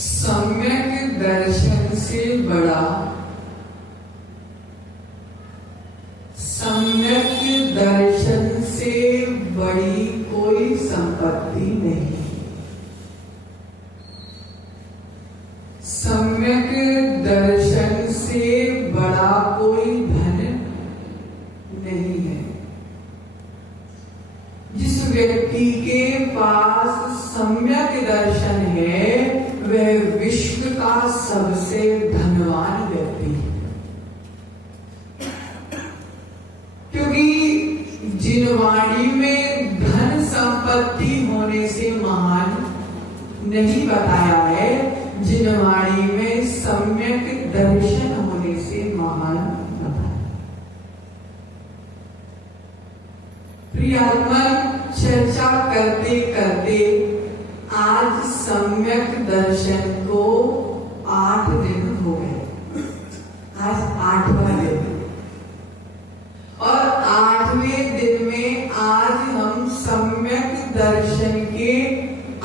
सम्यक दर्शन से बड़ा, सम्यक दर्शन से बड़ी कोई संपत्ति नहीं। सम्यक दर्शन से बड़ा कोई धन नहीं है। जिस व्यक्ति के पास सम्यक दर्शन है वह विश्व का सबसे धनवान व्यक्ति है। क्योंकि जिनवाणी में धन संपत्ति होने से महान नहीं बताया है, जिनवाणी में सम्यक दर्शन होने से महान बताया। प्रियात्मन, चर्चा करते करते आज सम्यक दर्शन को 8 दिन हो गए। आज 8वां दिन, और 8वें दिन में आज हम सम्यक दर्शन के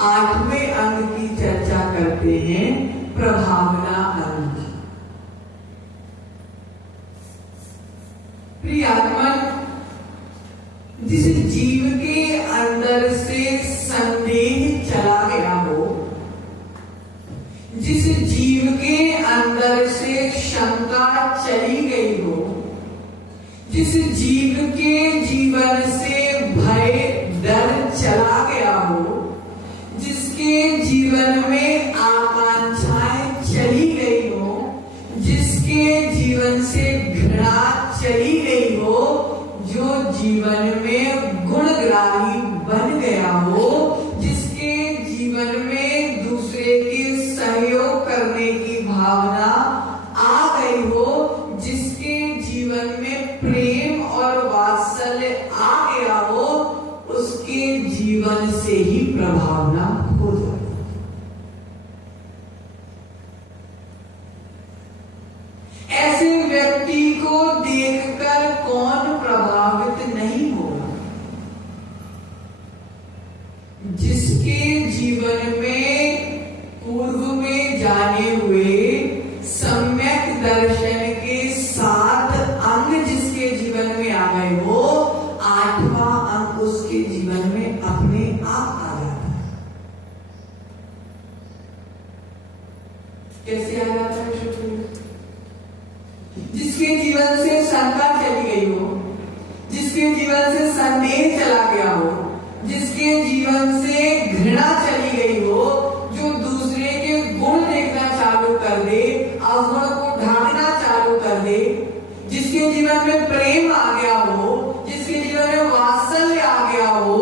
8वें अंग की चर्चा करते हैं, प्रभावना अंग। प्रिय आत्मा, जिस जीव जिस जीव के जीवन से भय डर चला गया हो, जिसके जीवन में आकांक्षाएं चली गई हो, जिसके जीवन से घृणा चली गई हो, जो जीवन में गुणग्राही बन गया हो, जिसके जीवन में दूसरे के सहयोग करने की भावना आ गई हो, जिसके जीवन में प्रेम और वात्सल्य आ गया हो, उसके जीवन से ही प्रभावना हो जाए। ऐसे व्यक्ति को देखकर कौन प्रभावित नहीं होगा? जिसके जीवन में पूर्व में जाने हुए सम्यक दर्शन के 7 अंग जिसके जीवन में आ गए हो, 8वां अंग उसके जीवन में अपने आप आ जाता है। कैसे आ जाता है? जिसके जीवन से शंका चली गई हो, जिसके जीवन से संदेह चला गया हो, जिसके जीवन से घृणा चली गई हो, जो दूसरे के गुण देखना चालू कर दे, अवगुण को ढांकना चालू कर दे, जिसके जीवन में प्रेम आ गया हो, जिसके जीवन में वात्सल्य आ गया हो,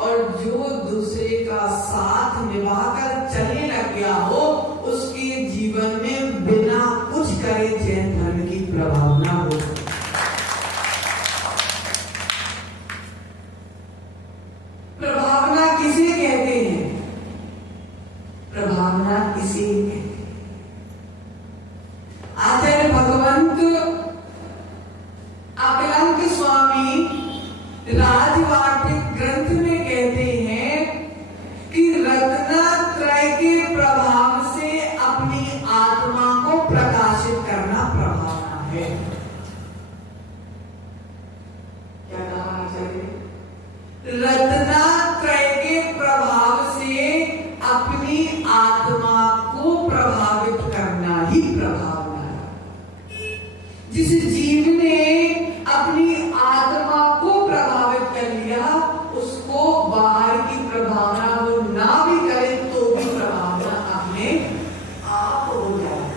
और जो दूसरे का साथ निभाकर चलने लग गया हो, उसके जीवन में बिना कुछ करे जैन धर्म की प्रभावना हो। प्रभावना किसे कहते हैं? प्रभावना इसे कहते हैं। आचार्य भगवंत अकलंक स्वामी राजवाटिक ग्रंथ में कहते हैं कि रत्नत्रय के प्रभाव से अपनी आत्मा को प्रकाशित करना प्रभावना है। क्या कहा आचार्य? रत्नत्रय के प्रभाव से अपनी आत्मा को प्रभावित करना ही प्रभावना है। जिस जीव ने अपनी आत्मा को प्रभावित कर लिया, उसको बाहर की प्रभावना वो ना भी करे तो भी प्रभावना अपने आप हो जाए।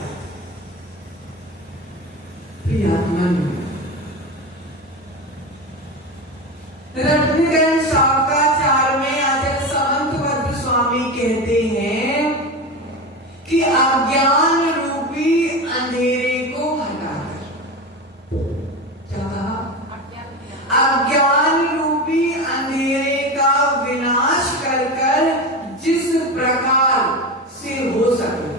प्रियात्मन रत्नगंज शाखाचार में आचार्य समंतभद्र स्वामी कहते हैं कि अज्ञान रूपी अंधेरे को हटाकर, क्या कहा? अज्ञान रूपी अंधेरे का विनाश कर कर जिस प्रकार से हो सके,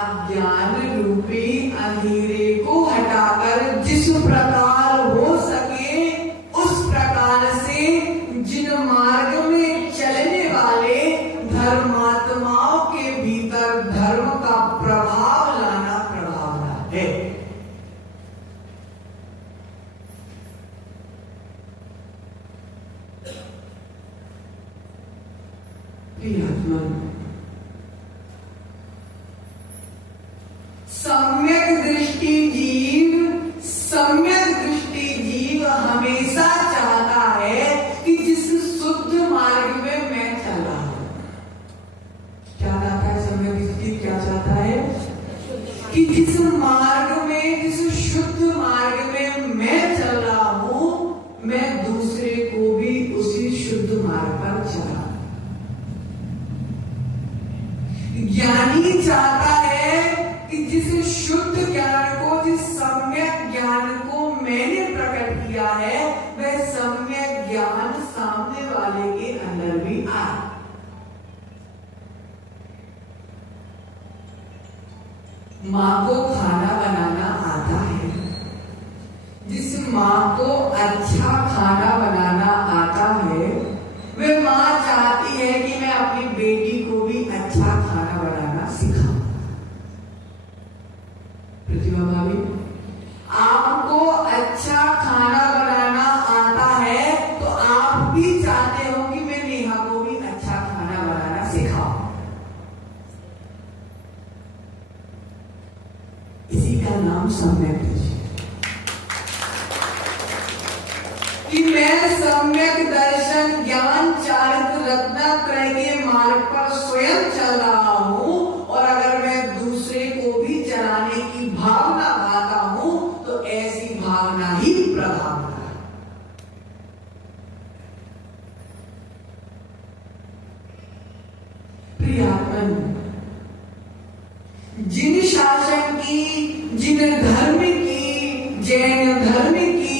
अज्ञान रूपी अंधेरे को हटाकर जिस प्रकार हो सके, उस प्रकार से जिन मार्ग में चलने वाले धर्मात्माओं के भीतर धर्म का प्रभाव लाना प्रभावना है। सम्यक दृष्टि जीव हमेशा चाहता है कि जिस शुद्ध मार्ग में मैं चल रहा हूं, क्या चाहता है सम्यक दृष्टि? क्या चाहता है? कि जिस मार्ग में, जिस शुद्ध मार्ग में मैं चल रहा हूं, मैं दूसरे को भी उसी शुद्ध मार्ग पर चला। ज्ञानी चाहता है कि जिस शुद्ध ज्ञान को, जिस सम्यक ज्ञान को मैंने प्रकट किया है, वह सम्यक ज्ञान सामने वाले के अंदर भी आए। माँ को खाना बनाना आता है, जिस माँ को अच्छा खाना बनाना आता है, वह माँ चाहती है कि मैं अपनी बेटी को भी अच्छा खाना बनाना सिखाऊं। प्रतिभा भाभी, आपको अच्छा खाना बनाना आता है तो आप भी चाहते हो कि मैं नेहा को भी अच्छा खाना बनाना सिखाऊं। इसी का नाम सम्यक दृष्टि। कि मैं सम्यक दर्शन ज्ञान चारित्र रत्नत्रय के मार्ग पर स्वयं चल रहा हूं, और अगर मैं दूसरे को भी चलाने की भावना भाता हूं तो ऐसी भावना ही प्रभावना है। प्रियात्मन, जिन शासन की, जिन धर्म की, जैन धर्म की,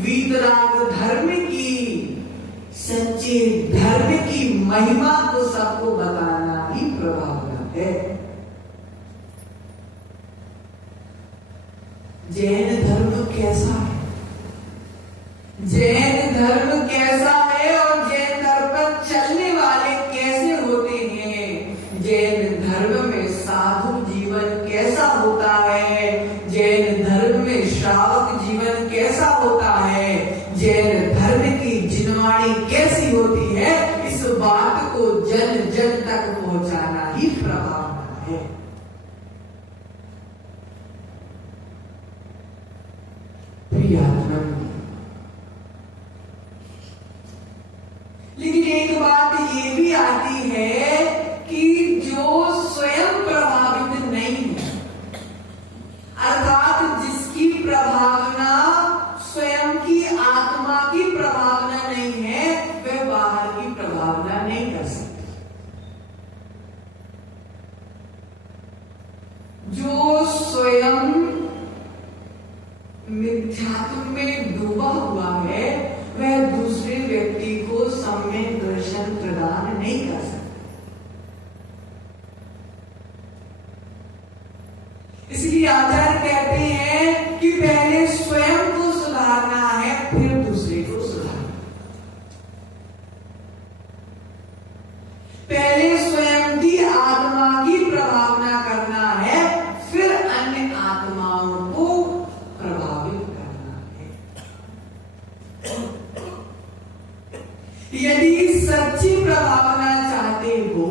वीतराग धर्म की, सच्चे धर्म की महिमा को सबको बताना ही प्रभावना है। जैन धर्म कैसा है, जैन धर्म कैसा है और जैन धर्म पर चलने वाले कैसे होते हैं, जैन धर्म में साधु जीवन कैसा होता है, जैन धर्म में श्रावक जीवन कैसा होता है, जैन धर्म की जिनवाणी कैसी होती है, इस बात को जन जन तक पहुंचाना ही प्रभावना है। प्रियात्मन, लेकिन एक बात ये भी आती है कि जो स्वयं प्रभावित नहीं है, अर्थात जिसकी प्रभावना स्वयं की आत्मा की प्रभावना नहीं है, वह बाहर की प्रभावना नहीं कर सकती। जो स्वयं मिथ्यात्व में डूबा हुआ है, वह दूसरे व्यक्ति को सम्यक दर्शन प्रदान नहीं कर सकता। इसलिए आचार्य कहते हैं कि पहले स्वयं को सुधारना है, फिर दूसरे को सुधारना। पहले स्वयं की आत्मा की प्रभावना करना है, फिर अन्य आत्माओं को प्रभावित करना है। यदि सच्ची प्रभावना चाहते हो,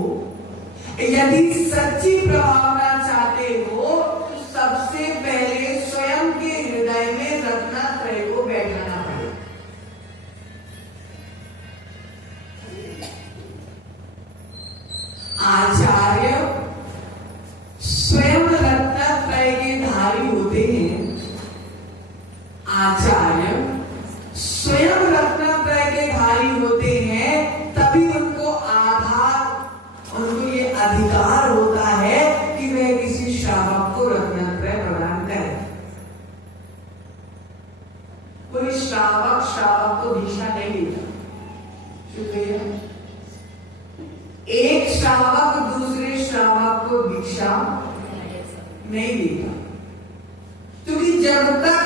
यदि सच्ची प्रभावना चाहते हो, तो सबसे पहले स्वयं के हृदय में रत्नत्रय को बैठाना पड़ेगा। आचार्य स्वयं रत्नत्रय के धारी होते हैं। आचार्य स्वयं रत्नत्रय के धारी होते हैं, तभी उनको आधार, उनको ये अधिकार होता है कि वह किसी श्रावक को रत्नत्रय प्रदान करे। कोई श्रावक को भिक्षा नहीं देता। शुक्रिया। एक श्रावक दूसरे श्रावक को भिक्षा नहीं देता, क्योंकि जब तक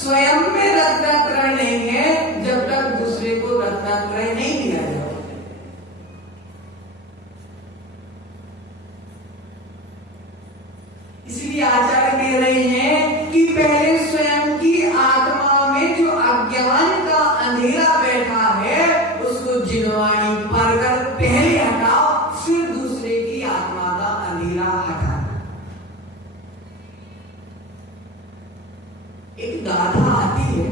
स्वयं में रत्नत्रय नहीं है, जब तक दूसरे को रत्नत्रय नहीं दिया जाता। इसलिए आचार्य कह रहे हैं कि पहले स्वयं की आत्मा में जो अज्ञान का अंधेरा बैठा है, उसको जिनवाणी पर कर पहले हटाओ, फिर दूसरे की आत्मा का अंधेरा हटाना। एक गाथा आती है,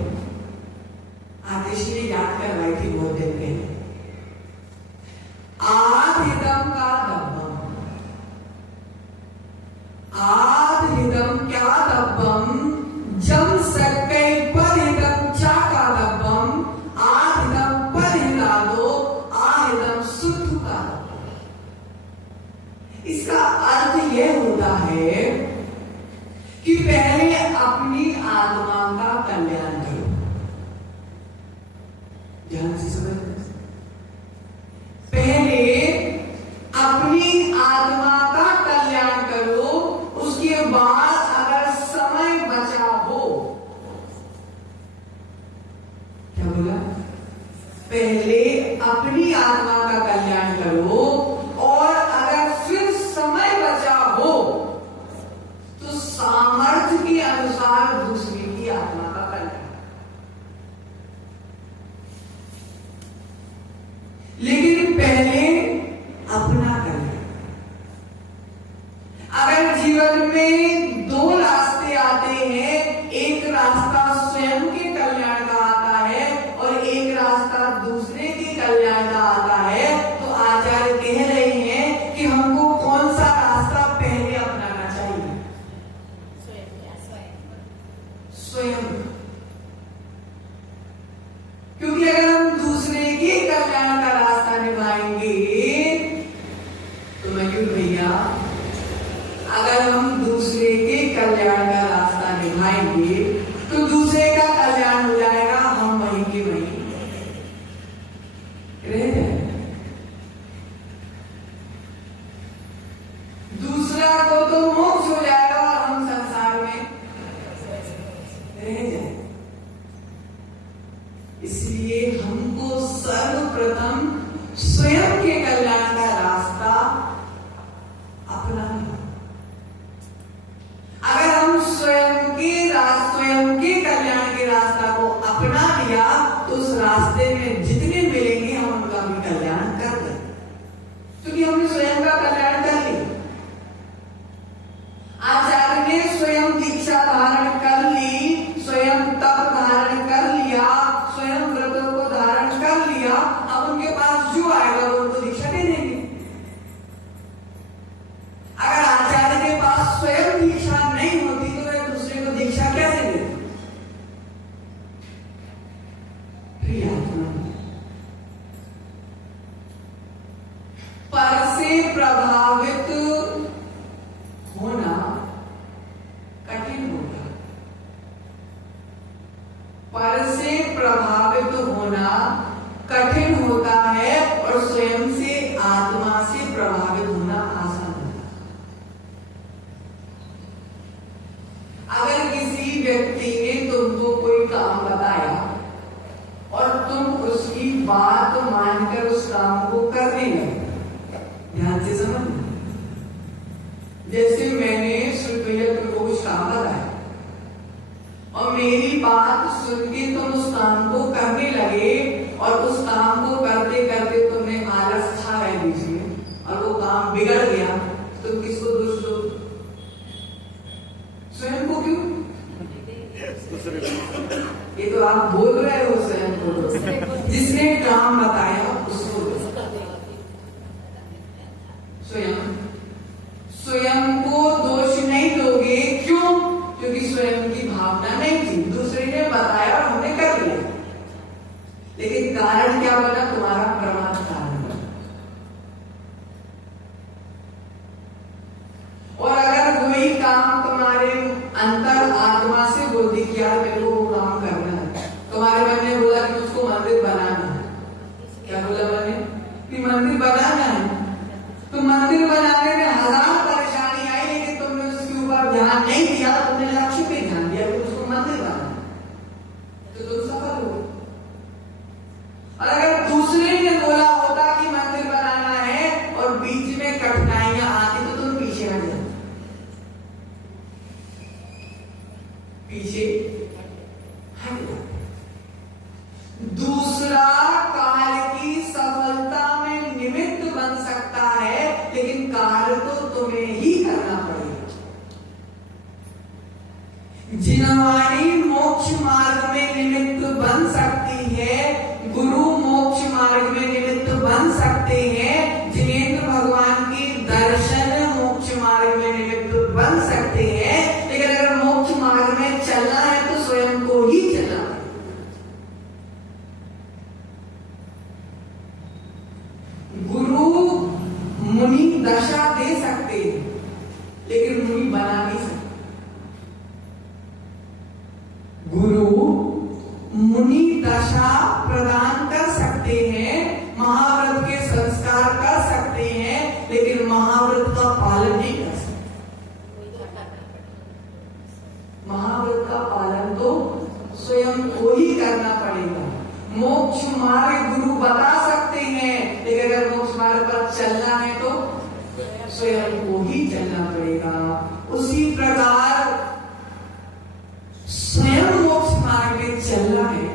आतिश ने याद करवाई थी बहुत दिन पहले। आधिदम का दब्बम, आधिदम क्या दब्बम, जम सकै परिदम चाका दब्बम, आधिदम परिला दो, आहिदम सुध का। इसका अर्थ यह होता है कि पहले अपनी आत्मा का कल्याण करो। ध्यान से समझ, पहले अपनी आत्मा का कल्याण करो, उसके बाद अगर समय बचा हो, क्या बोला? पहले अपनी आत्मा का कल्याण करो, और अगर फिर समय बचा हो तो सामर्थ्य के अनुसार दूसरे की आत्मा का कल्याण। लेकिन पहले अपना कल्याण। अगर जीवन में दो रास्ते आते हैं, एक रास्ता स्वयं के कल्याण का आता है और रास्ते में जितने मिलेंगे हम उनका भी कल्याण कर दें, क्योंकि हमने स्वयं का कल्याण कर लिया। आचार्य ने स्वयं दीक्षा धारण कर ली, स्वयं तप धारण कर लिया, स्वयं व्रतों को धारण कर लिया। अब उनके पास जो आएगा वो उनको दीक्षा दे देंगे। अगर आचार्य के पास स्वयं दीक्षा नहीं होती तो वे दूसरे को दीक्षा कैसे देते? पर से प्रभावित होना कठिन होता, पर से प्रभावित होना कठिन होता है और स्वयं से आत्मा से प्रभावित होना आसान होता है। अगर किसी व्यक्ति ने तुमको कोई काम बताया और तुम उसकी बात मानकर उस काम को करने लगे, ध्यान से समझना। जैसे मैंने भैया तुमको कुछ काम बताया और मेरी बात सुन के तुम उस काम को करने लगे और उस काम को करते करते तुमने आलस खा है बीच में और वो काम बिगड़ गया, तो किसको दोष दो? स्वयं को क्यों? ये तो आप बोल रहे हो स्वयं को, जिसने काम बताया उसको स्वयं को दोष नहीं दोगे। क्यों? क्योंकि स्वयं की भावना नहीं थी, दूसरे ने बताया और हमने कर लिया। लेकिन कारण क्या बना? तुम्हारा प्रमाद कारण बना। और अगर कोई काम तुम्हारे अंतर आत्मा से बोलती कि यार मेरे को वो काम करना है, तुम्हारे मन ने बोला कि उसको मंदिर बनाना है, क्या बोला मन ने? कि मंदिर बनाना है। तो मंदिर बनाने में हजार परेशानी आई, लेकिन तुमने उसके ऊपर ध्यान नहीं दिया, तुमने लक्ष्य पे ध्यान दिया कि उसको मंदिर बनाना, तो तुम सफल हो। और अगर दूसरे ने बोला होता कि मंदिर बनाना है और बीच में कठिनाइयां आती तो तुम पीछे हट जाते, पीछे हट जाते। दूसरा काल की सफलता में निमित्त बन सकता है, लेकिन कार्य तो तुम्हें ही करना पड़ेगा। जिनवाणी मोक्ष मार्ग में निमित्त बन सकती है, गुरु मोक्ष मार्ग में निमित्त बन सकते हैं, जिनेंद्र भगवान की दर्शन मोक्ष मार्ग में निमित्त बन सकते हैं, लेकिन अगर मोक्ष मार्ग में चलना है तो स्वयं को ही चलना है। गुरु मुनि दशा दे सकते हैं, लेकिन मुनि बना नहीं सकते। गुरु मुनि दशा प्रदान कर सकते हैं, महाव्रत के संस्कार कर सकते हैं, लेकिन महाव्रत का पालन नहीं कर सकते। महाव्रत का पालन तो स्वयं को ही करना पड़ेगा। मोक्ष मार्ग गुरु बता सकते हैं, लेकिन अगर मोक्ष मार्ग पर चलना है तो स्वयं को ही चलना पड़ेगा। उसी प्रकार स्वयं मोक्ष मार्ग में चलना है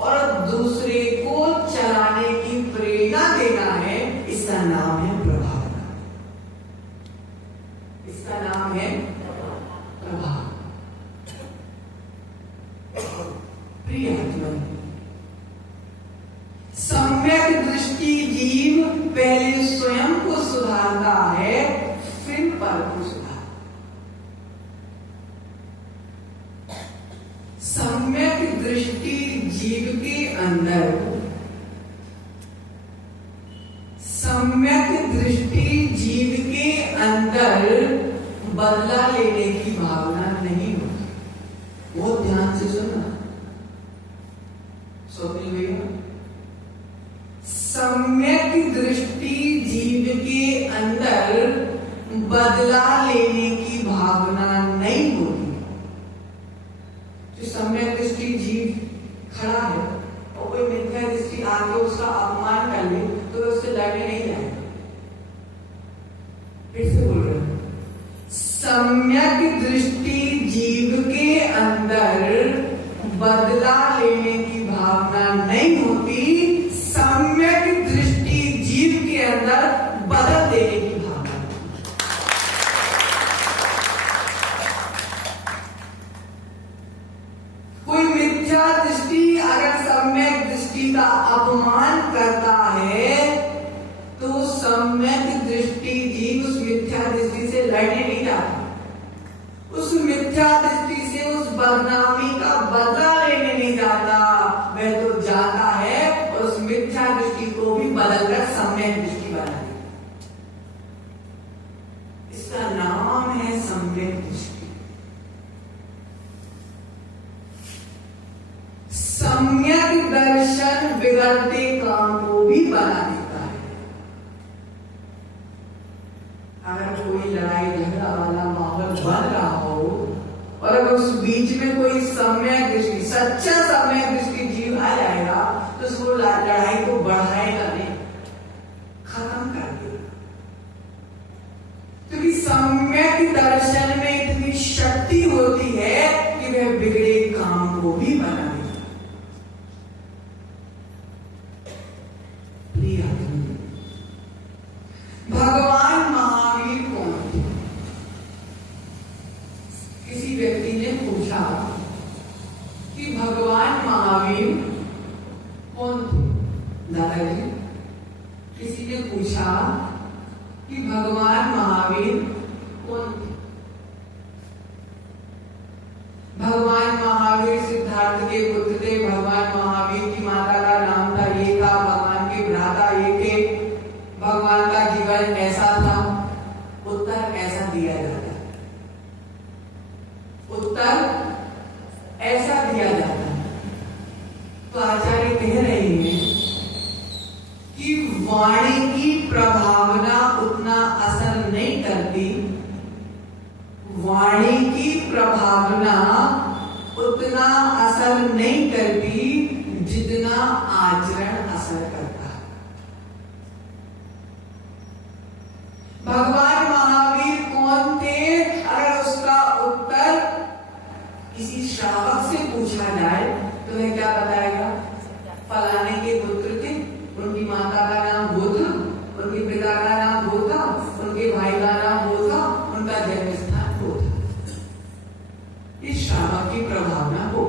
और दूसरे को चलाने की प्रेरणा देना है, इसका नाम है प्रभाव। इसका नाम है प्रभाव। प्रिय आत्मा, सम्यक दृष्टि जीव पहले स्वयं को सुधारता है, फिर पर को सुधारता। सम्यक दृष्टि जीव के अंदर, सम्यक दृष्टि जीव के अंदर बदला लेने की भावना नहीं होती। बहुत ध्यान से सुनना, स्वप्निल भैया। सम्यक दृष्टि जीव के अंदर बदला लेने की भावना नहीं होती। जो सम्यक दृष्टि जीव खड़ा है और कोई मिथ्या दृष्टि आके उसका अपमान कर ले तो उससे लड़ने नहीं जाएगा। फिर से बोल रहे हैं, सम्यक दृष्टि जीव के अंदर बदला लेने की भावना नहीं मिथ्या दृष्टि अगर सम्यक दृष्टि का अपमान करता है तो सम्यक दृष्टि जीव उस मिथ्या दृष्टि से लड़ने नहीं जाता, उस मिथ्या दृष्टि से उस बदनामी का बदला लेने नहीं जाता, वह तो जाता है और उस मिथ्या दृष्टि को भी बदलकर सम्यक दृष्टि बना देता। इसका नाम है सम्यक दृष्टि। सम्यक दर्शन बिगड़ते काम को भी बना देता है। अगर कोई लड़ाई झगड़ा वाला माहौल बन रहा हो और अगर उस बीच में कोई सम्यक दृष्टि, सच्चा सम्यक दृष्टि जीव आ जाएगा तो उसको लड़ाई को बढ़ाएगा नहीं, खत्म कर देगा। क्योंकि सम्यक दर्शन में इतनी शक्ति होती है कि वह बिगड़े काम को भी बना देगा। भगवान महावीर कौन थे? किसी व्यक्ति ने पूछा कि भगवान महावीर कौन थे? दादाजी, किसी ने पूछा कि भगवान महावीर कौन थे? भगवान महावीर सिद्धार्थ के पुत्र थे। भगवान महावीर की माता का नाम था ये था, भगवान के भ्राता ये थे, भगवान का जीवन ऐसा था। उत्तर ऐसा दिया जाता है, उत्तर ऐसा दिया जाता है। तो आचार्य कह रहे हैं कि वाणी की प्रभावना उतना असर नहीं करती, वाणी की प्रभावना उतना असर नहीं करती जितना आचरण असर करता है। भगवान महावीर कौन थे? अगर उसका उत्तर किसी श्रावक से पूछा जाए तो वह क्या बताएगा? फलाने के पुत्र थे, उनकी माता का नाम वो था, उनके पिता का नाम वो था, उनके भाई का नाम वो था, उनका जन्म स्थान वो था। इस श्रावक की प्रभावना हो,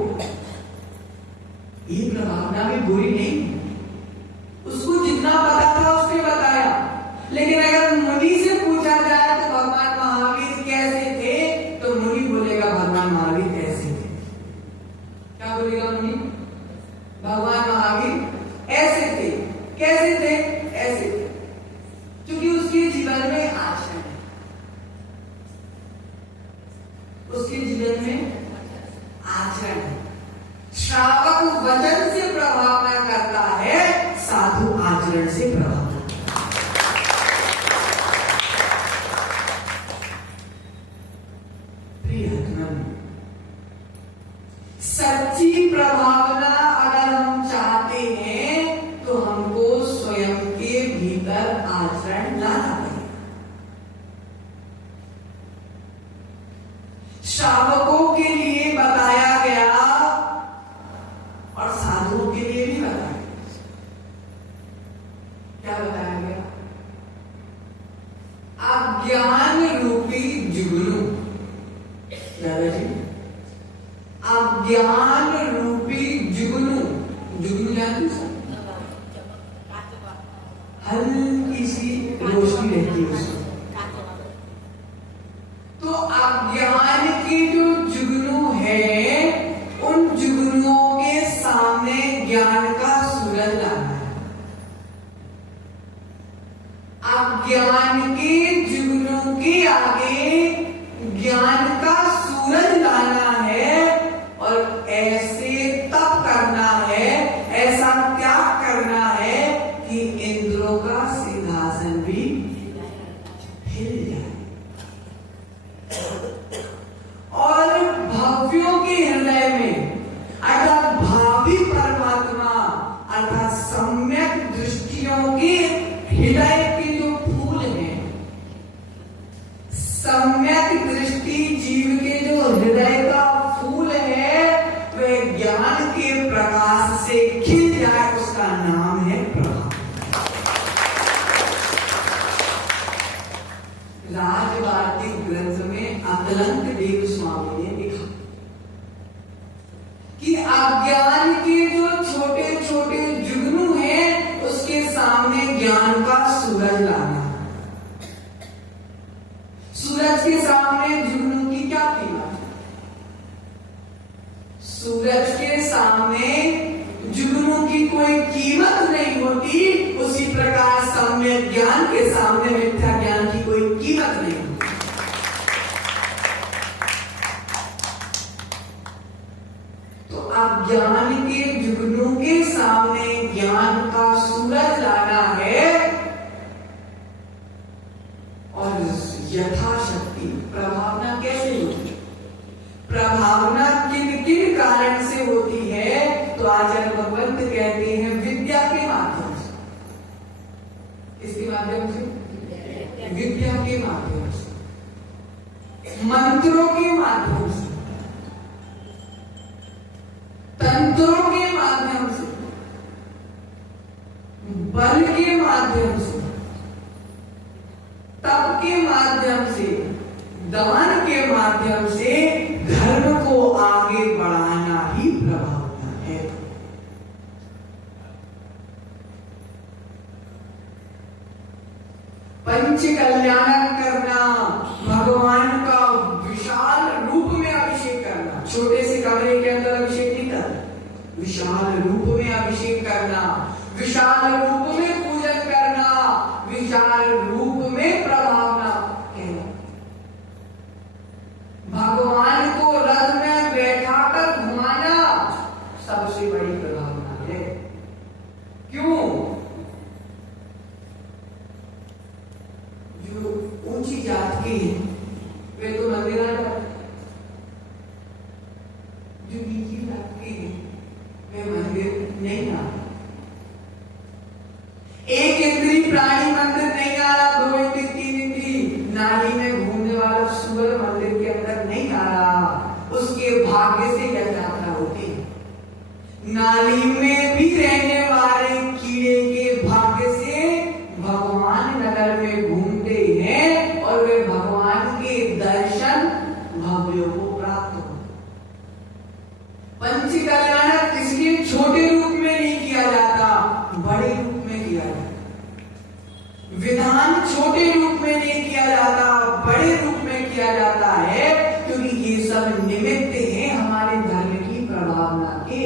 ये प्रभावना भी बुरी नहीं, उसको जितना पता था उसने बताया। लेकिन अगर मुनि से पूछा जाए तो भगवान महावीर कैसे थे, तो मुनि बोलेगा भगवान महावीर कैसे थे। क्या बोलेगा मुनि? भगवान महावीर ऐसे थे। कैसे थे? ऐसे थे। क्योंकि उसके जीवन में आचरण है, उसके जीवन में आचरण है। श्रावक वचन से प्रभाव न करता है, साधु आचरण से प्रभाव। सच्ची प्रभावना अगर हम चाहते हैं तो हमको स्वयं के भीतर आचरण लाना पड़ेगा। श्रावकों के लिए बताया गया और साधुओं के लिए भी बताया गया। क्या बताया गया? अज्ञान रूपी जुगनू। दादाजी, अज्ञान रूपी जुगनू, जुगनू जानते हैं? हल्की सी रोशनी रहती है उसमें। तो अज्ञान की जो जुगनू है, उन जुगनुओं के सामने ज्ञान का सूरज लाना है। अज्ञान के जुगनू के आगे ज्ञान का सूरज लाना है और ऐसे तप करना है, ऐसा त्याग करना है कि इंद्रों का सिंहासन भी हिल जाए और भव्यों के हृदय में अर्थात भावी परमात्मा अर्थात सम्यक दृष्टियों के हृदय के जो फूल हैं, सम्यक दृष्टि जीव के जो हृदय का फूल है, वह ज्ञान के प्रकाश से कि अज्ञान के जो छोटे छोटे जुगनू हैं उसके सामने ज्ञान का सूरज लाना। सूरज के सामने जुगनू की क्या कीमत? सूरज के सामने जुगनू की कोई कीमत नहीं होती, उसी प्रकार सम्यक ज्ञान के सामने मिथ्या ज्ञान की कोई कीमत नहीं होती। तो अज्ञान के जुगनू के सामने ज्ञान का सूरज लाना है और यथाशक्ति प्रभावना कैसे होती है? प्रभावना किन किन कारण से होती है? तो आचार्य भगवंत कहते हैं विद्या के माध्यम से। किसके माध्यम से? विद्या के माध्यम से, मंत्रों के माध्यम से, तंत्रों के माध्यम से, बल के माध्यम से, तप के माध्यम से, दमन के माध्यम से धर्म को आगे बढ़ाना ही प्रभावना है। पंच कल्याण करना, भगवान का विशाल रूप में अभिषेक करना। छोटे से कमरे के अंदर अभिषेक नहीं करना, विशाल रूप में अभिषेक करना, विशाल रूप में पूजन करना, विशाल रूप में प्रभावना कहना। भगवान को रथ में बैठाकर घुमाना सबसे बड़ी प्रभावना है। क्यों? जो ऊंची जात के हैं वे तो मंदिर आ जाते, जो नीची जात के हैं वे मंदिर नहीं आते। एक इंद्री प्राणी मंदिर नहीं आ रहा, दो इंद्री, तीन इंद्री नाली में घूमने वाला सूअर मंदिर के अंदर नहीं आ रहा। उसके भाग्य से यह यात्रा होती है। नाली में भी रहने वाले कीड़े के भाग्य से भगवान नगर में घूमते हैं और वे भगवान के दर्शन भव्य को प्राप्त हो। पंच कल्याण इसलिए छोटे रूप में नहीं किया जाता, बड़े रूप में किया जाता। विधान छोटे रूप में नहीं किया जाता, बड़े रूप में किया जाता है, क्योंकि ये सब निमित्त हैं हमारे धर्म की प्रभावना के।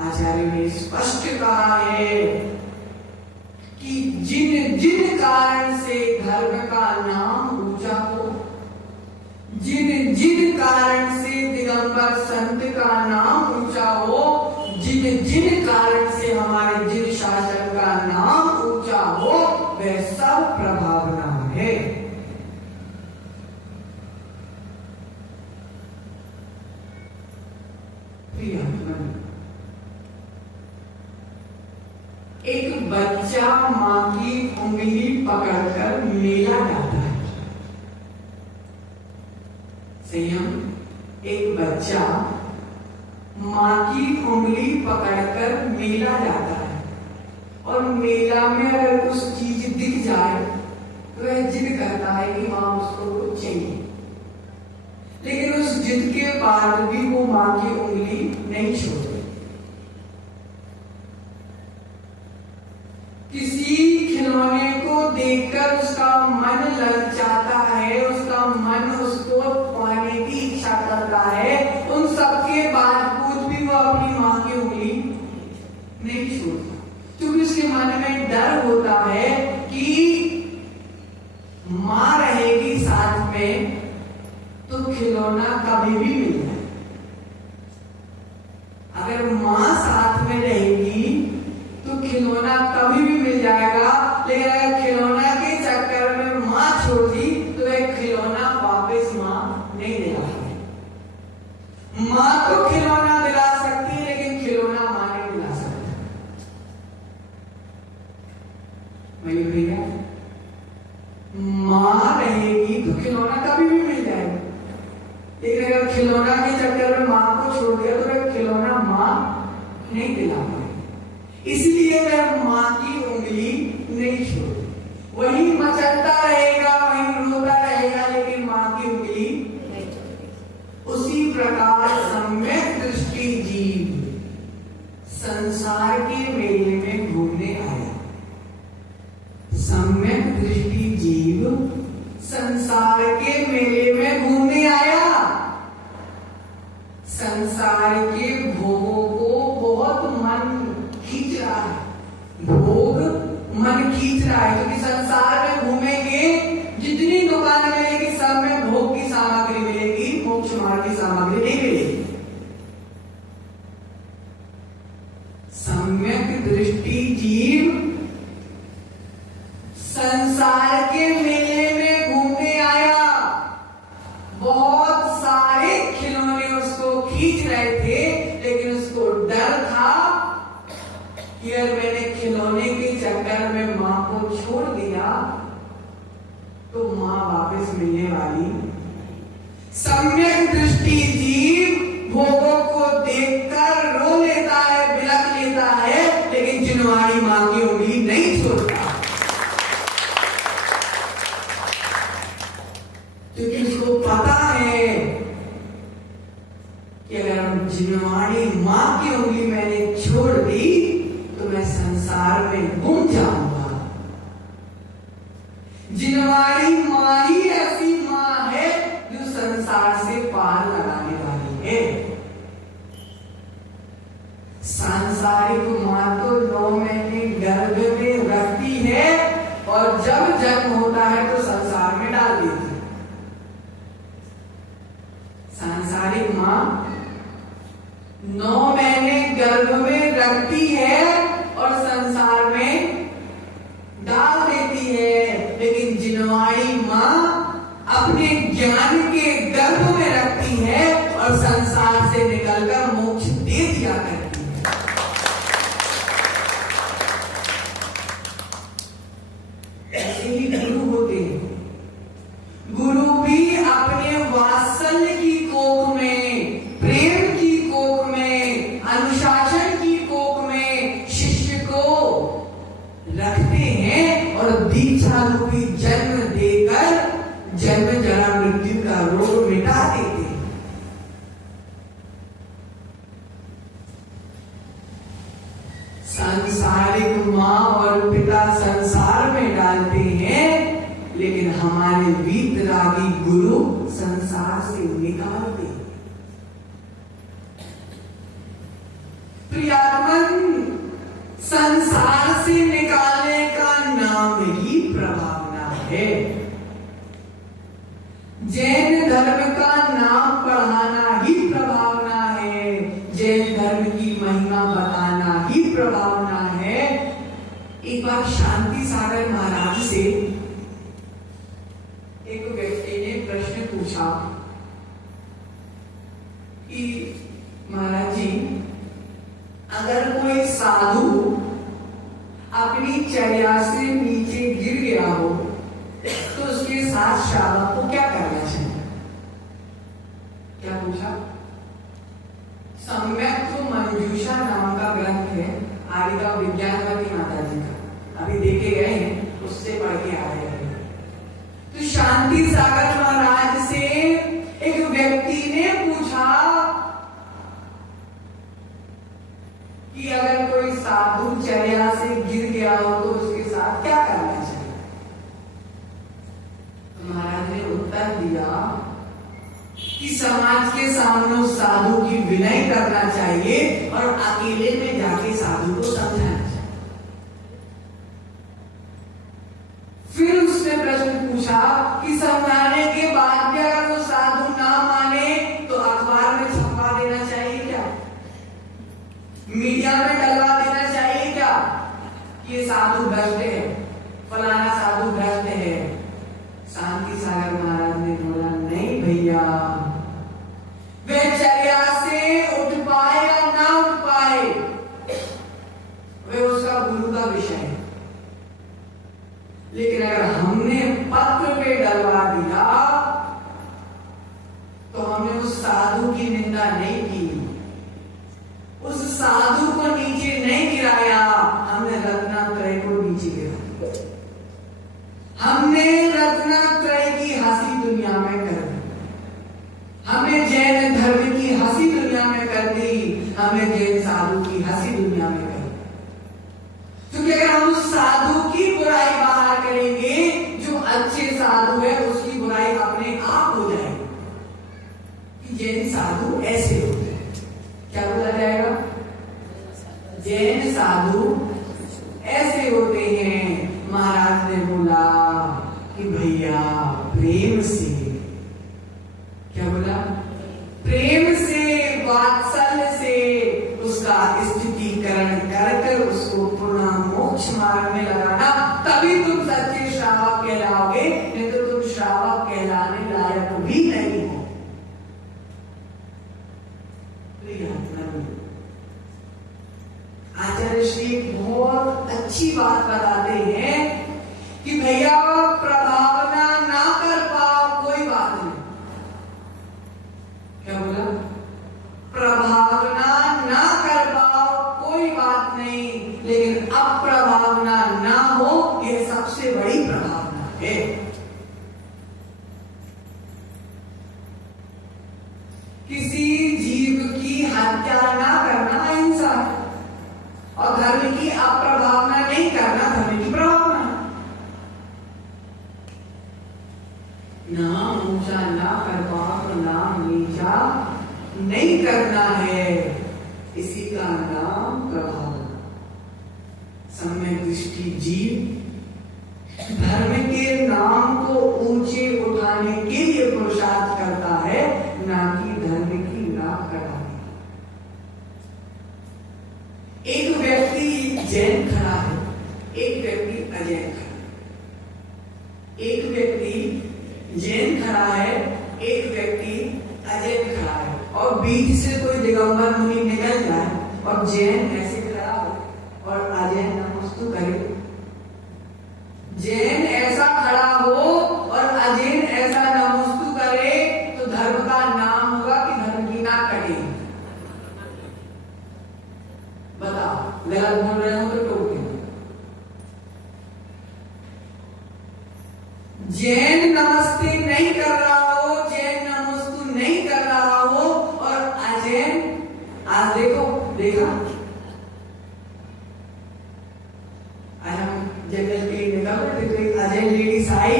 आचार्य ने स्पष्ट कहा है कि जिन जिन कारण से धर्म का नाम ऊंचा हो, जिन जिन कारण से दिगंबर संत का नाम ऊंचा हो, जिन जिन कारण से हमारे जिन शासन का नाम ऊंचा हो, वह सब प्रभावना है। एक बच्चा मां की उंगली पकड़कर मेला जाता है। संयम, एक बच्चा मां की उंगली पकड़कर मेला जाता है और मेला में अगर कुछ चीज दिख जाए तो वह जिद करता है कि मां उसको कुछ चाहिए, लेकिन उस जिद के बाद भी वो मां की उंगली नहीं छोड़ती। किसी खिलौने को देखकर उसका मन ललचाता है, उसका मन उसको पाने की इच्छा करता है, उन सबके बावजूद भी वो अपनी मां की उंगली नहीं छोड़ता, क्योंकि उसके मन में डर होता है कि मां रहेगी साथ में तो खिलौना कभी भी मिल जाए। अगर मां साथ में रहेगी तो खिलौना कभी भी मिल जाएगा, लेकिन अगर खिलौना के चक्कर में मां छोड़ दी तो एक खिलौना वापस मां नहीं दिला सकती। मां तो खिलौना दिला सकती है, लेकिन खिलौना मां नहीं दिला सकती। वही भैया, मां रहेगी तो खिलौना कभी भी मिल जाएगा, लेकिन अगर खिलौना के चक्कर में मां को छोड़ दिया तो वह खिलौना मां नहीं दिला पाएगी। इसलिए वह मां की उंगली नहीं छोड़ती, वही मचलता रहेगा, वही रोता रहेगा, लेकिन मां की उंगली नहीं। प्रकार सम्यक दृष्टि जीव संसार के मेले में घूमने आया। सम्यक दृष्टि जीव संसार के मेले में घूमने आया। संसार के भोगों को बहुत मन खींच रहा है। भोग मन खींच रहा है, क्योंकि संसार में घूमेंगे, जितनी दुकान मिलेगी सब में भोग की सामग्री मिलेगी, मोक्ष मार्ग की सामग्री नहीं मिलेगी। सम्यक दृष्टि जीव संसार के मेले में घूमने आया। बहुत सारे खिलौने उसको खींच रहे थे, लेकिन उसको डर था कि अगर मैंने खिलौने के चक्कर में मां को छोड़ दिया तो मां वापस मिलने वाली। सम्यक दृष्टि जीव भोगों को देखकर रो लेता है, बिलख लेता है, लेकिन जिनवाणी मां की उंगली नहीं छोड़ता, क्योंकि उसको पता है कि अगर जिनवाणी मां की उंगली मैंने छोड़ दी तो मैं संसार में गुम जाऊंगा। जिनवाणी मां ही ऐसी मां है जो संसार से पार लगाने वाली है। सांसारिक मां तो 9 महीने गर्भ में रखती है और जब जन्म होता है तो संसार में डाल देती है। सांसारिक मां 9 महीने गर्भ में रखती है और संसार में डाल देती है, लेकिन जिनवाणी मां अपने ज्ञान के गर्भ में रखती है और संसार से निकलकर मोक्ष दे दिया करती है। ऐसे ही गुरु होते हैं। गुरु भी अपने वात्सल्य की कोख में, प्रेम की कोख में, अनुशासन की कोख में शिष्य को रखते हैं और दीक्षा रूपी जन्म देकर जन्म जरा मृत्यु का रोग मिटा देते हैं। सांसारिक मां और पिता संसार में डालते हैं, लेकिन हमारे वीतरागी गुरु संसार से निकालते हैं। प्रियात्मन, संसार से निकालने का नाम ही प्रभावना है। जैन धर्म का नाम पढ़ाना ही प्रभावना है। जैन धर्म की महिमा बताना ही प्रभावना है। एक बार शांति सागर महाराज से एक व्यक्ति ने प्रश्न पूछा कि महाराज जी, अगर कोई साधु अपनी चर्या से नीचे गिर गया हो तो उसके साथ श्रावक को क्या करना चाहिए? क्या पूछा? सम्यक तो मंजूषा नाम का ग्रंथ है, आर्यका विज्ञानवती माता जी का, अभी देखे गए हैं, उससे पढ़ के आ रहे हैं। तो शांति सागर महाराज से एक व्यक्ति ने पूछा कि अगर कोई साधु चर्या से गिर गया हो तो उसके साथ क्या करना चाहिए? तो महाराज ने उत्तर दिया कि समाज के सामने उस साधु की विनय करना चाहिए और अकेले में जाके साधु को समझाना चाहिए। फिर उसने प्रश्न पूछा कि समझाने के बाद भी अगर वो साधु ना माने तो अखबार में छपवा देना चाहिए क्या? मीडिया में डलवा देना चाहिए क्या कि ये साधु भ्रष्ट है, फलाना साधु भ्रष्ट है? शांति सागर महाराज ने बोला, नहीं भैया, वे चर्या से उठ पाए या ना उठ पाए वे उसका गुरु का विषय है, लेकिन अगर हमने पत्र पे डलवा दिया तो हमने उस साधु की निंदा नहीं की, उस साधु को नीचे नहीं गिराया, हमने रत्नात्रय को नीचे गिराया, हमने रत्नात्रय की हंसी दुनिया में कर दी, हमने जैन धर्म की हंसी दुनिया में कर दी, हमने जैन साधु की हंसी दुनिया में कर दी। क्योंकि अगर हम उस साधु की बुराई बाहर करेंगे, जो अच्छे साधु है उसकी बुराई अपने आप हो जाएगी कि जैन साधु ऐसे होते हैं। क्या बोला जाएगा? जैन साधु ऐसे होते हैं। महाराज ने बोला कि भैया प्रेम से, क्या बोला? प्रेम से, वात्सल्य से उसका स्थितीकरण कर उसको पूर्ण मोक्ष मार्ग में लगाना, तभी तुम सच्चे श्रावक कहलाओगे, नहीं तो तुम श्रावक कहलाने लायक भी नहीं हो। आचार्य श्री बहुत अच्छी बात बताते हैं कि भैया प्रभावना ना कर पाओ कोई बात नहीं। क्या बोला? प्रभावना ना कर पाओ कोई बात नहीं, लेकिन अप्रभावना ना हो यह सबसे बड़ी प्रभावना है। किसी जीव की हत्या ना करना अहिंसा है, और धर्म की अप्रभावना नहीं करना धर्म की प्रभावना है। ना ऊंचा ना कर पाओ, ना नीचा नहीं करना है, इसी का नाम प्रभावना। सम्यक दृष्टि जीव धर्म के नाम को ऊंचे उठाने के लिए पुरुषार्थ करता है, ना कि धर्म की राख कटाने। एक व्यक्ति जैन खड़ा है, एक व्यक्ति अजैन खड़ा है। एक व्यक्ति जैन खड़ा है, एक व्यक्ति अजैन खड़ा है, और बीच से कोई दिगंबर मुनि निकल जाए और जैन ऐसे खड़ा हो और अजैन नमस्तु करे। जैन ऐसा खड़ा हो और अजैन ऐसा नमस्तु करे तो धर्म का नाम होगा कि धर्म की ना कटे। बताओ, गलत बोल रहे हो तो टोक के। जैन नमस्ते नहीं कर रहा हो, जैन नमस्तु नहीं कर रहा हो, और अजैन आज देखा आज हम जंगल के लिए निकल रहे थे तो एक अजैन लेडीज आई,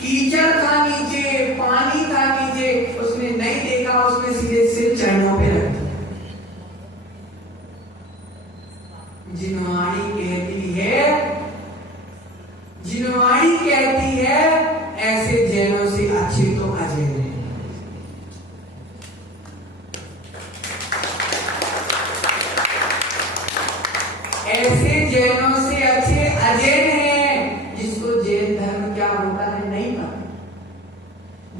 कीचड़ था नीचे, पानी था नीचे, उसने नहीं देखा, उसने सीधे सिर चरणों पे रख दिया। जिनवाणी कहती है ऐसे जैनों से अच्छे तो अजैन है। ऐसे जैनों से अच्छे अजैन हैं, जिसको जैन धर्म क्या होता है नहीं पता,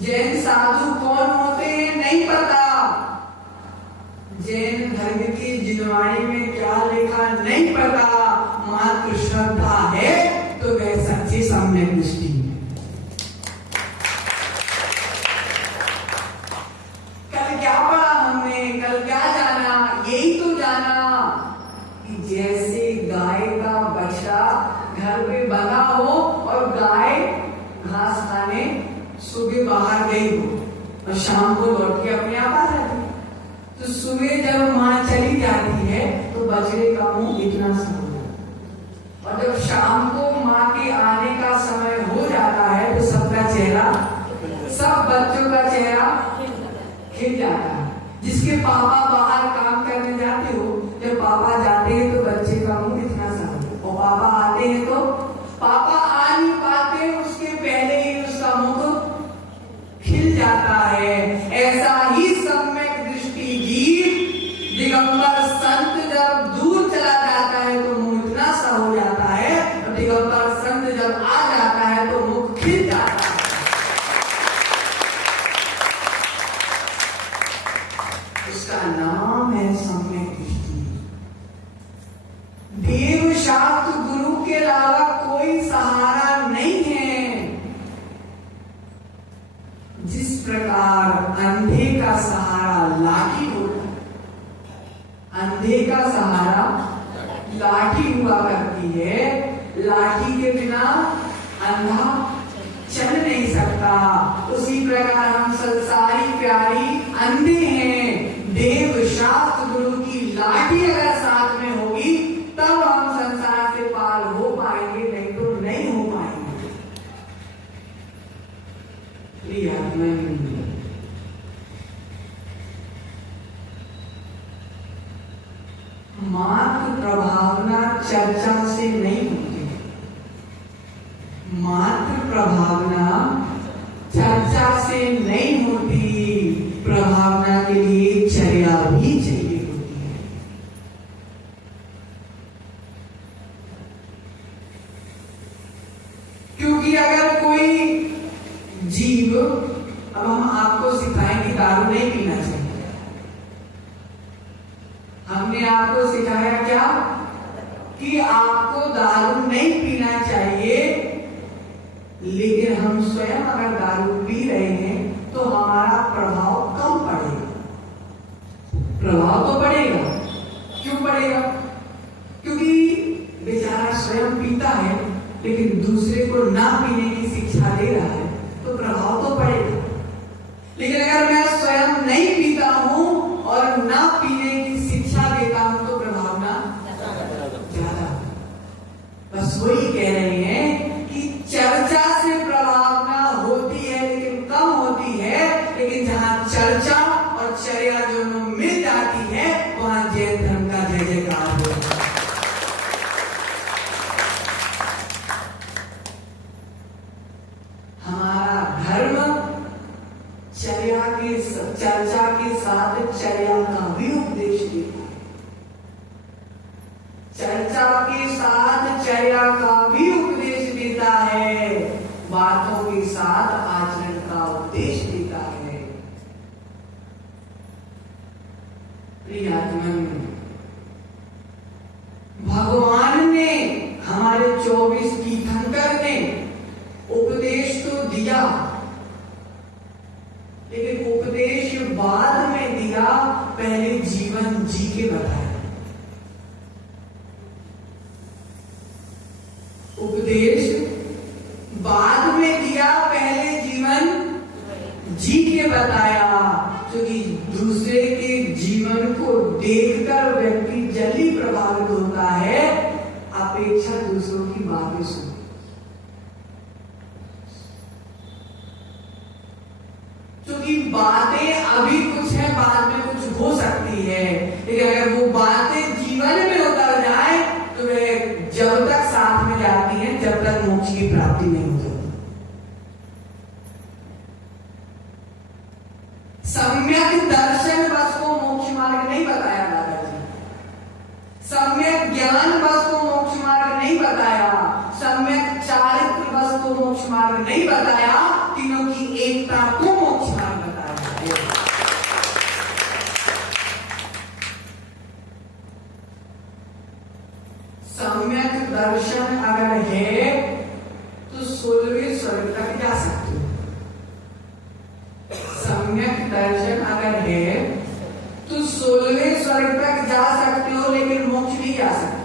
जैन साधु कौन होते हैं नहीं पता, जैन धर्म की जिनवाणी में क्या लिखा नहीं पता, मात्र श्रद्धा है तो वह सच्ची सम्यक दृष्टि है। कल क्या पढ़ा हमने, कल क्या जाना? यही तो जाना कि जैसे गाय का बछड़ा घर पे बंधा हो और गाय घास खाने सुबह बाहर गई हो और शाम को लौट के अपने आप आ जाती है, तो सुबह जब माँ चली जाती है तो बछड़े का मुंह इतना सा हो जाता है, और जब शाम को माँ के आने का समय हो जाता है तो सबका चेहरा, सब बच्चों का चेहरा खिल जाता है। जिसके पापा बाहर काम करने जाते हो, जब पापा जाते हैं तो बच्चे का मुंह इतना सा, और पापा आते हैं तो पापा आ नहीं पाते, उसके पहले ही उसका मुंह खिल जाता है। ऐसा ही सम्यक दृष्टि जीव दिगंबर संत जब दूर चला जाता है तो मुंह इतना सा हो जाता है, और दिगंबर संत जब आ जाता है तो मुंह खिल जाता है। उसका नाम है सम्यक दृष्टि। देव शास्त्र गुरु के अलावा कोई सहारा नहीं है। जिस प्रकार अंधे का सहारा लाठी होता है, अंधे का सहारा लाठी हुआ करती है, लाठी के बिना अंधा चल नहीं सकता, उसी प्रकार हम संसारी प्यारी अंधे हैं। देव शास्त्र गुरु की लाठी अगर साथ में होगी तब हम संसार से पार हो पाएंगे, नहीं तो नहीं हो पाएंगे। मात्र प्रभावना चर्चा से नहीं होती, मात्र प्रभावना चर्चा से नहीं होती, प्रभावना के लिए चर्या भी चाहिए होती है। क्योंकि अगर कोई जीव, अब हम आपको सिखाएं कि दारू नहीं पीना चाहिए, हमने आपको सिखाया क्या कि आपको दारू नहीं पीना चाहिए, लेकिन हम स्वयं अगर दारू पी रहे हैं तो हमारा प्रभाव कम पड़ेगा। प्रभाव तो पड़ेगा, क्यों पड़ेगा? क्योंकि बेचारा स्वयं पीता है लेकिन दूसरे को ना पीने की शिक्षा दे रहा है, तो प्रभाव तो पड़ेगा। लेकिन अगर मैं स्वयं नहीं पीता हूं और ना पीने की शिक्षा देता हूं तो प्रभाव ना ज्यादा। बस वही कह रहे हैं कि चर्चा से प्रभावना होती है लेकिन कम होती है, लेकिन जहां चर्चा और चर्या दोनों मिल जाती है वहां जैन धर्म का जय जयकार होता है। हमारा धर्म चर्चा के साथ चर्या का भी उपदेश देता है, चर्चा के साथ चर्या का भी उपदेश देता है, बातों के साथ आचरण का उपदेश देता है। प्रियात्मन, भगवान ने, हमारे 24 तीर्थंकर ने उपदेश तो दिया, लेकिन उपदेश बाद में दिया, पहले जीवन जी के बताया। उपदेश बाद में दिया, पहले जीवन जी के बताया। क्योंकि दूसरे के जीवन को देखकर व्यक्ति जल्दी प्रभावित होता है, अपेक्षा दूसरों की बातें सुन। क्योंकि बातें अभी कुछ है, बाद में कुछ हो सकती है, लेकिन अगर वो बातें जीवन में उतर जाए तो वे जब तक साथ में जाती हैं, जब तक मोक्ष की प्राप्ति नहीं हो जाती। सम्यक दर्शन बस को मोक्ष मार्ग नहीं बताया दादाजी, सम्यक ज्ञान बस को मोक्ष मार्ग नहीं बताया, सम्यक चारित्र बस को मोक्ष मार्ग नहीं बताया, तीनों की एकता को मोक्ष मार्ग बताया है। सम्यक दर्शन अगर है तो 16वें स्वर्ग तक जा सकते हो। सम्यक दर्शन अगर है तो 16वें स्वर्ग तक जा सकते हो, लेकिन मोक्ष नहीं जा सकते।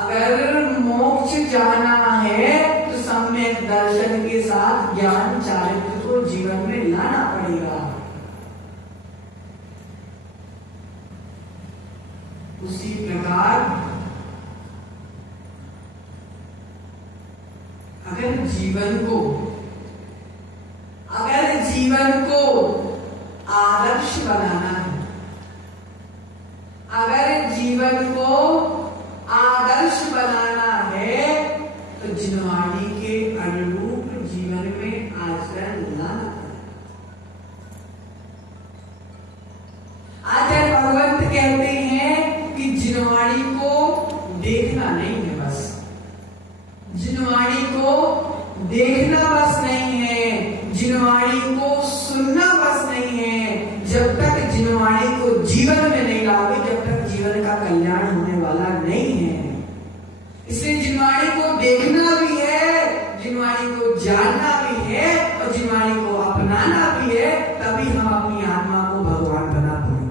अगर मोक्ष जाना है तो सम्यक दर्शन के साथ ज्ञान चारित्र को जीवन में लाना पड़ेगा। उसी प्रकार अगर जीवन को आदर्श बनाना है, अगर जीवन को आदर्श बनाना है तो जिनवाणी के अनुरूप जीवन में आचरण लाना है। आचार्य भगवंत कहते हैं कि जिनवाणी को देखना नहीं है, बस जिनवाणी को देखना बस नहीं है, जिनवाणी को सुनना बस नहीं है। जब तक जिनवाणी को जीवन में नहीं लाओगे, जब तक जीवन का कल्याण होने वाला नहीं है। इसलिए जिनवाणी को देखना भी है, जिनवाणी को जानना भी है और जिनवाणी को अपनाना भी है, तभी हम अपनी आत्मा को भगवान बना पाएंगे।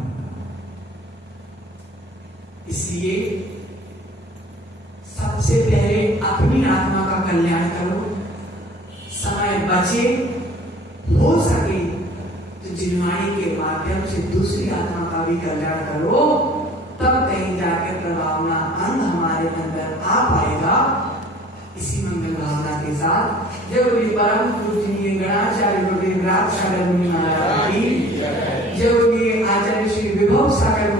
इसलिए सबसे सबसे पहले अपनी आत्मा का कल्याण करो। समय बचे, हो सके तो जिनवाणी के माध्यम से दूसरी आत्मा का भी कल्याण करो, तब कहीं जाकर प्रभावना अंग हमारे अंदर आ पाएगा। इसी मंगल भावना के साथ जब परम पूजनीय गणाचार्य गुरुदेव राजसागर मुनि महाराज की, जब आचार्य श्री विभव सागर